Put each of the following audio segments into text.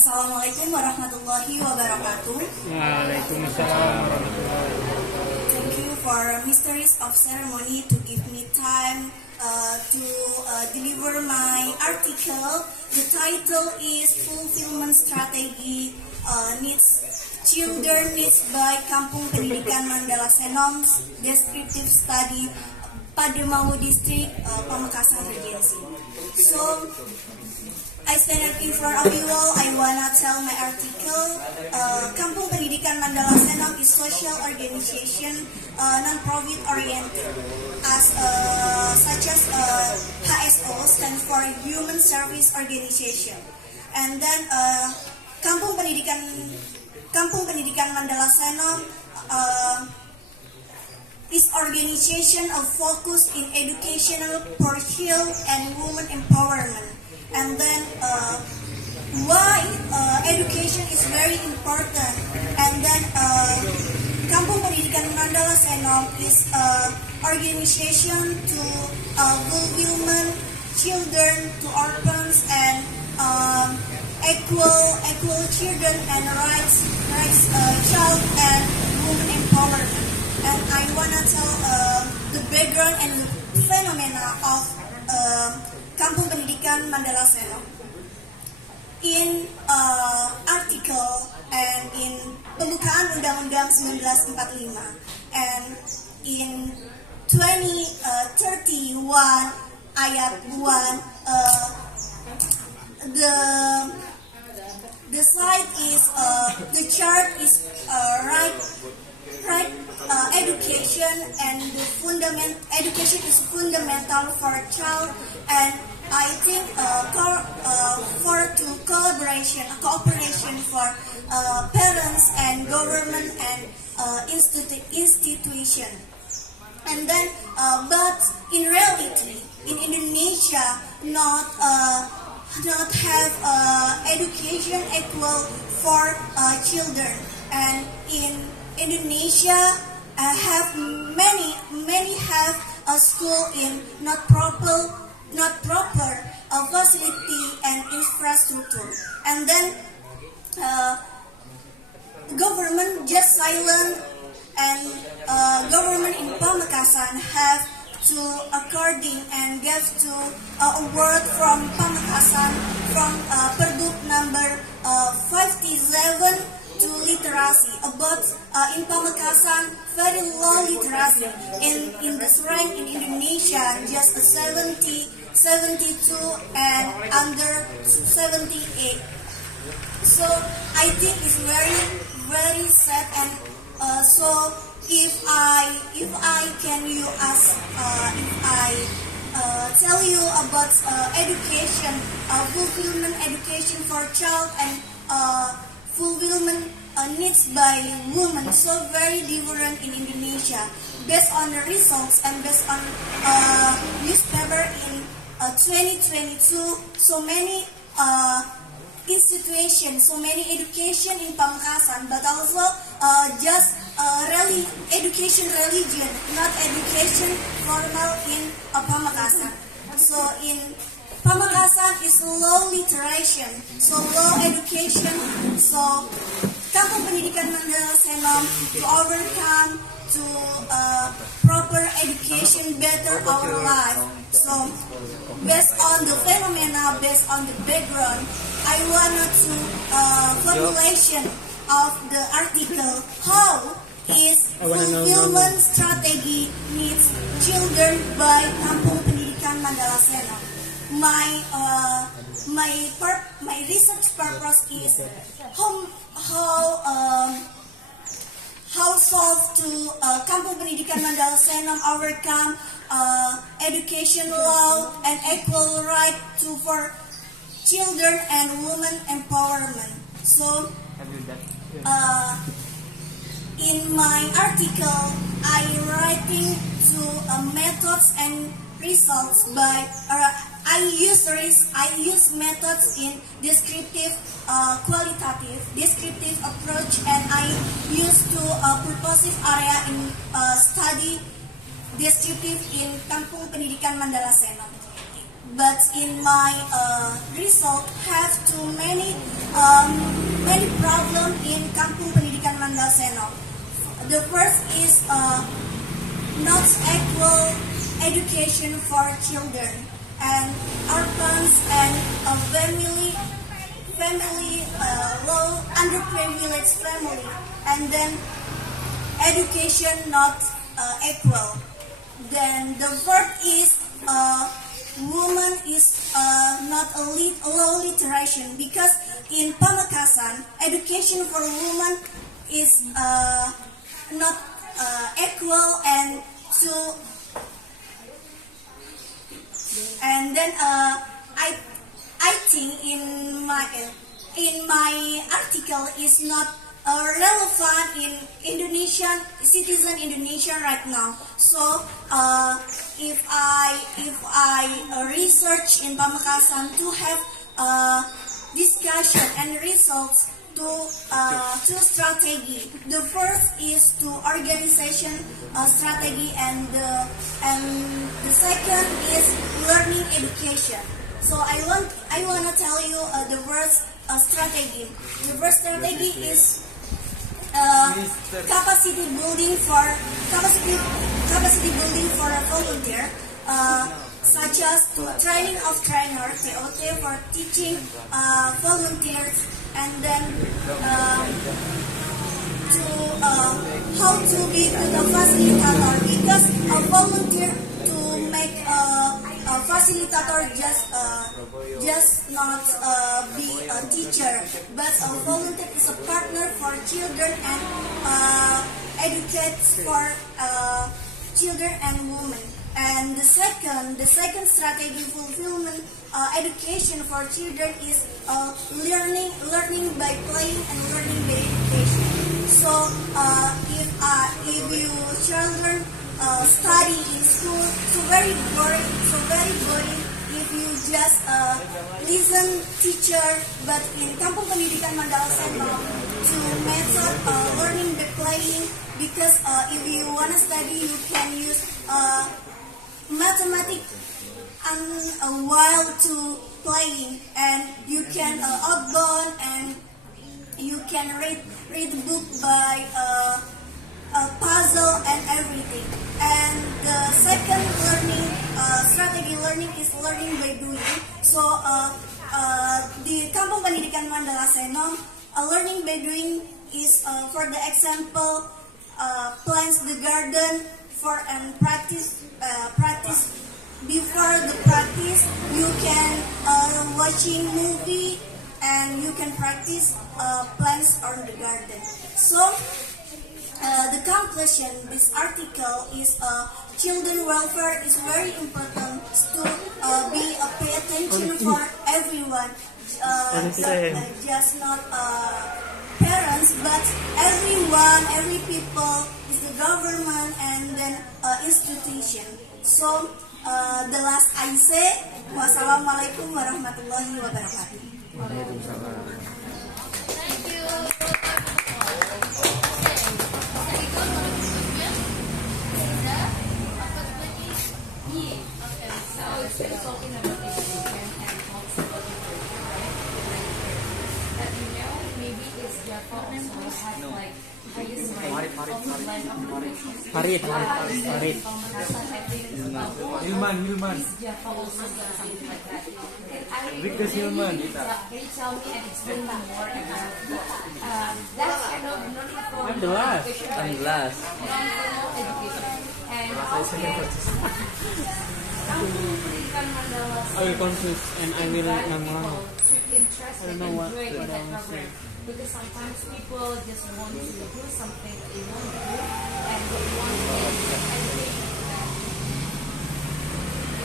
Assalamualaikum warahmatullahi wabarakatuh. Waalaikumsalam warahmatullahi wabarakatuh. Thank you for Mysteries of Ceremony to give me time to deliver my article. The title is Fulfillment Strategy Needs Children Needs by Kampung Pendidikan Mandala Senom's Descriptive Study Pademawu District, Pamekasan Regency. So, I stand up in front of you all. I wanna tell my article. Kampung Pendidikan Mandala Senom is social organization, non-profit oriented, such as HSO stands for Human Service Organization, and then Kampung Pendidikan Mandala Senom is organization of focus in educational for child and women empowerment. And then why education is very important. And then Kampung Pendidikan Mandala Senom is organization to fulfillment children to orphans and equal children and rights child and women empowerment. And I wanna tell the background and phenomena of Kampung Pendidikan Mandala Senom. In article and in pembukaan Undang-Undang 1945 and in 2031 ayat 1 the slide is the chart is right education and the education is fundamental for a child, and I think cooperation for parents and government and institution. And then but in reality in Indonesia not have education equal for children, and in Indonesia have many have a school in not proper facility and infrastructure, and then government just silent, and government in Pamekasan have to according and give to award from Pamekasan from Pergub number 57 to literacy. About in Pamekasan very low literacy, in this rank in Indonesia just 72 and under 78. So I think it's very sad, and so if I can you ask if I tell you about education, fulfillment education for child and fulfillment needs by women, so very different in Indonesia based on the results and based on newspaper in 2022. So many institutions, so many education in Pamekasan, but also just really education religion, not education formal in Pamekasan. So in Pamekasan is low literacy, so low education. So Kampung Pendidikan Mandala Senom to overcome to proper education, better our life. So based on the phenomena, based on the background, I wanted to formulation of the article, how is fulfillment strategy needs children by Kampung Pendidikan Mandala Senom. My research purpose is how solve to Kampung Pendidikan Mandala Senom overcome education law and equal right to for children and women empowerment. So in my article I writing to methods and results by I use methods in descriptive, qualitative, descriptive approach, and I use to purposive area in study descriptive in Kampung Pendidikan Mandala Senom. but in my result have too many problem in Kampung Pendidikan Mandala Seno. The first is not equal education for children and orphans and low underprivileged family, and then education not equal. Then the third is woman is not a low literation, because in Pamekasan education for women is not equal, and then I think in my article is not relevant in Indonesian citizen Indonesia right now. So if I research in Pamekasan to have discussion and results to strategy. The first is to organization strategy, and the second is learning education. So I want to tell you the first strategy. The first strategy is capacity building for a volunteer, such as training of trainer TOT for teaching volunteers, and then how to be the facilitator, because a volunteer to make a facilitator just not be a teacher, but a volunteer is a partner for children and educates for children and women. And the second strategy fulfillment education for children is learning by playing and learning by education. So if you children study in school, so very boring if you just listen teacher. But in Kampung Pendidikan Mandala Seno to method learning by playing, because if you wanna study you can use mathematics and while to playing, and you can outbound, and you can read book by puzzle and everything. And the second strategy learning is learning by doing. So the Kampung Pendidikan Mandala Seno learning by doing is for the example plants the garden for and practice before the practice you can watching movie, and you can practice plants on the garden. So the conclusion this article is children welfare is very important to pay attention for everyone, just not parents, but everyone, every people, is the government and then institution. So the last I say, wassalamualaikum warahmatullahi wabarakatuh. Thank you. So it's talking about education and talks about education, right? That maybe it's Java also has like highest rank of the line of education. Farid. Hilman. Is Java also got something like that? Because Hilman. Can you tell me and explain me more about that kind of non-informal education, right? Non-formal education. And how can Kampung Pendidikan Mandala I will confuse and I will invite know. people to interested and join in that program, because sometimes people just want to do something that they want to do and they want to get education for that.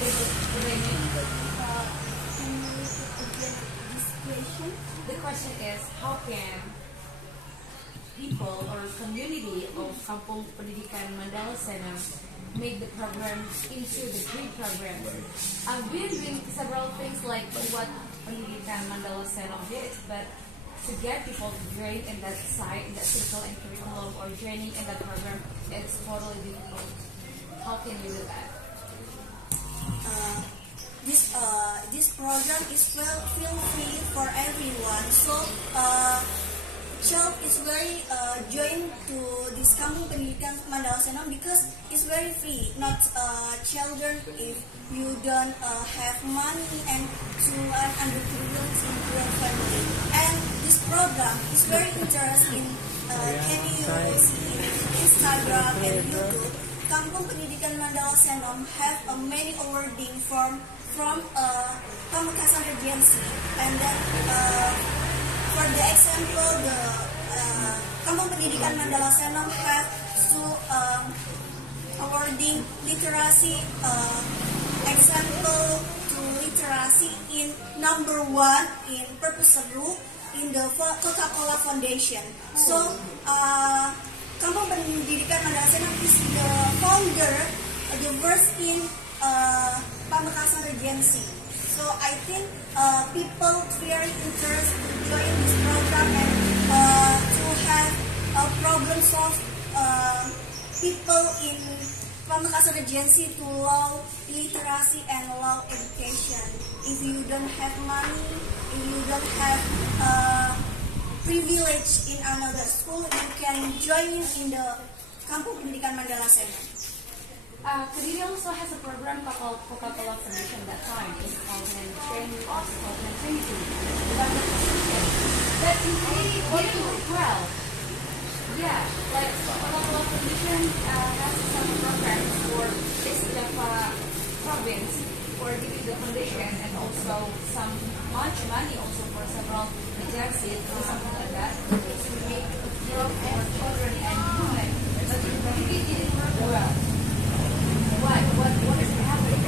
What I mean? The question is, how can people or community of Kampung Pendidikan Mandala Seno make the program into the degree program? We're doing several things like what Pendidikan Mandala Seno did, but to get people to join in that side, in that circle and curriculum, or joining in that program, it's totally difficult. How can you do that? program is feel free for everyone. So child is very join to this Kampung Pendidikan Mandala Senam because it's very free. Not children if you don't have money and to earn underprivileged in your family. And this program is very interesting. Can you see in Instagram and YouTube? Kampung Pendidikan Mandala Senam have a many awarding from Pamekasan Regency, and then for the example, the Kampung Pendidikan Mandala Senam have to awarding literasi example to literasi in number 1 in purpose group in the Coca-Cola Foundation. So Kampung Pendidikan Mandala Senam is the founder, the first in Pamekasan Regency. So I think people very interested to join this program and to have a problem solve people in Pamekasan Regency to law literacy and law education. If you don't have money, if you don't have privilege in another school, you can join in the Kampung Pendidikan Mandala Senam. Kediri also has a program called Coca-Cola Foundation that time in 2020 or 2022. That really didn't work well. Yeah, like Coca-Cola Foundation has some programs for this Java province for giving the foundation and also some much money also for several agencies or something like that to make growth for children and women. But it really didn't work well. What is happening?